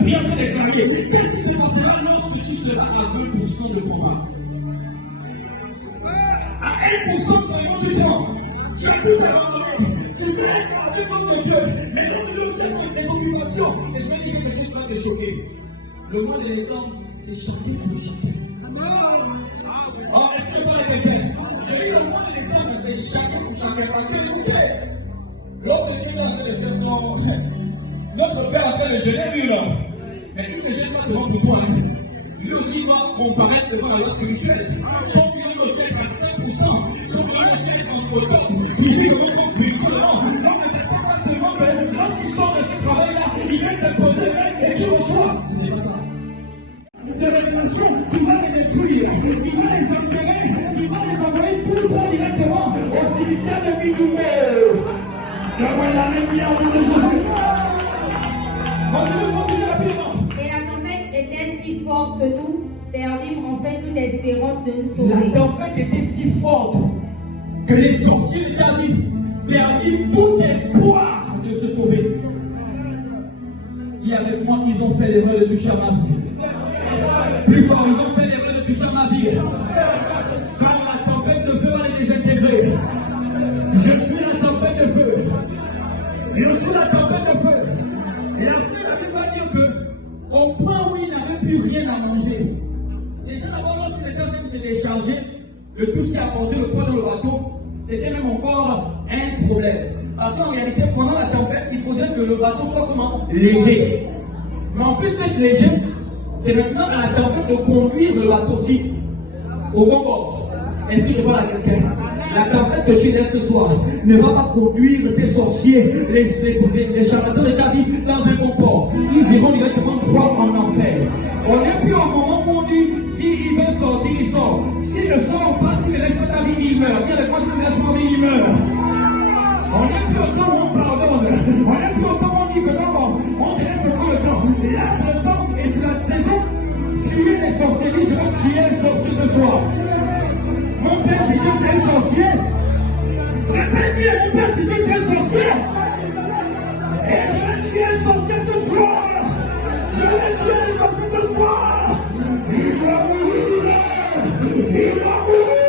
prière pour déclarer. Qu'est-ce qui se passera lorsque tu seras à 2% de combat? À 1% seulement, tu sens. Chacun va avoir. Si vous voulez être avec votre Dieu, mais non, nous sommes des occupations. Et je vais dire que je suis en train de choquer. Le mois de décembre, c'est chanter pour chanter. Oh, est-ce que vous l'avez fait? Je dis le mois de décembre, c'est chanter pour chanter. Parce que écoutez, l'autre Dieu a fait de faire son. Notre Père a fait le jeûne, lui, là. Mais il ne gêne pas seulement pour toi. Lui aussi va comparaître devant la loi spirituelle. Son bureau de chèque à 5%. Son bureau de chèque en autant. Il dit comment on fait seulement. Non, mais c'est pas seulement que lorsqu'il sort de ce travail-là, il vient te poser et tu reçois. Ce n'est pas ça. De révélation qui va les détruire, qui va les enterrer, qui va les envoyer tout droit directement au cimetière de Bidoué. Que voilà les milliards de Jésus. Continue rapidement. Et la tempête était si forte que nous perdîmes en fait toute espérance de nous sauver. La tempête était si forte que les sorciers de David perdit tout espoir de se sauver. Qui avec moi, ils ont fait l'erreur de toucher à ma vie. Plus fort, ils ont fait l'erreur de toucher à ma vie. Quand la tempête de feu va les désintégrer. Je suis la tempête de feu. Je suis la tempête de feu. Et après, la Bible va dire que au point où il n'avait plus rien à manger. Déjà d'abord, lorsqu'il était en train de se décharger de tout ce qui apportait le poids dans le bateau, c'était même encore un problème. Parce qu'en réalité, pendant la tempête, il faudrait que le bateau soit comment? Léger. Mais en plus d'être léger, c'est maintenant à la tempête de conduire le bateau aussi au bon bord. Est-ce que je parle à quelqu'un? La tempête que tu laisses ce soir ne va pas conduire tes sorciers, les charlatans de ta vie dans un bon port. Ils iront directement droit en enfer. On n'est plus au moment où on dit s'il veut sortir, il sort. S'il ne sort pas, s'il ne laisse pas ta vie, il meurt. Dis avec moi, s'il ne laisse pas ta vie, il meurt. On n'est plus au temps où on pardonne. On n'est plus au temps où on dit que non, on te laisse encore le temps. Là, c'est le temps et c'est la saison. Tuer les sorciers, je vais tuer les sorciers ce soir. Mon père dit que c'est un sorcier. Répète bien, mon père dit que c'est un sorcier. Et je vais tuer un sorcier ce soir. Je vais tuer un sorcier ce soir. Il va mourir. Il va mourir.